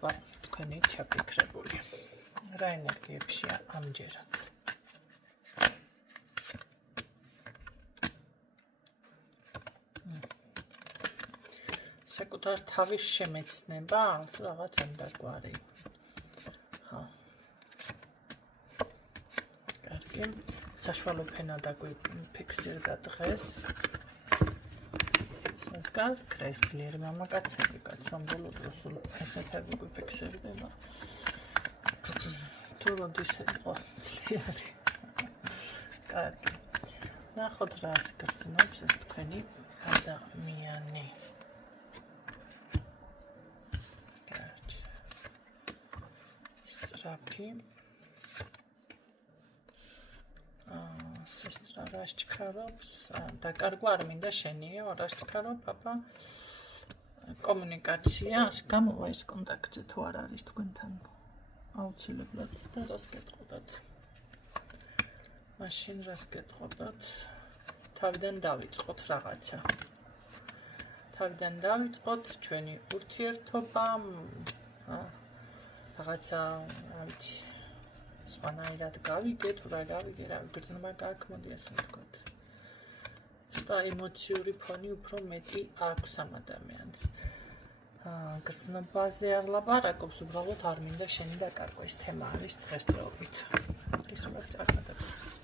ხდება თქვენი ჩაფიქრებული. რა ენერგიებშია ამჯერად? საკუთარ თავის შემეცნება, თუ რაღაც ამდაგვარი. ხო. კარგი. საშუალო ფენა დაგვიფიქსირდა დღეს. სადგან კრესტლიერი მამაკაცები, კაცვამბოლო დროს ესეთები გვიფიქსირდება. თუ როდის იყო ძლიერი. კარგი. ნახოთ რას გრძნობს ეს თქვენი ადამიანი. Strapi. Sestra რას ჩქარობს? დაკარგვა არ მინდა შენიო, რას ჩქარობ, papa? კომუნიკაციას გამოვა ის კონტაქტზე თუ არ არის თქვენთან. აუცილებლად და რას გეტყოდათ? მაშინ რას გეტყოდათ? თავიდან დავიწყოთ რაღაცა. თავიდან დავიწყოთ ჩვენი ურთიერთობა. რაღაცა, ავიცი, სხვანაირად გავიგე, თუ რა გავიგე, რა გრძნობა გაქვს, მოდი ასე ვთქვათ. ცოტა ემოციური ფონი უფრო მეტი აქვს ამ ადამიანს. გრძნობაზე არ ლაპარაკობს, უბრალოდ არ მინდა შენი დაკარგვა, ეს თემა არის დღესდღეობით. გისურვებთ წარმატებებს.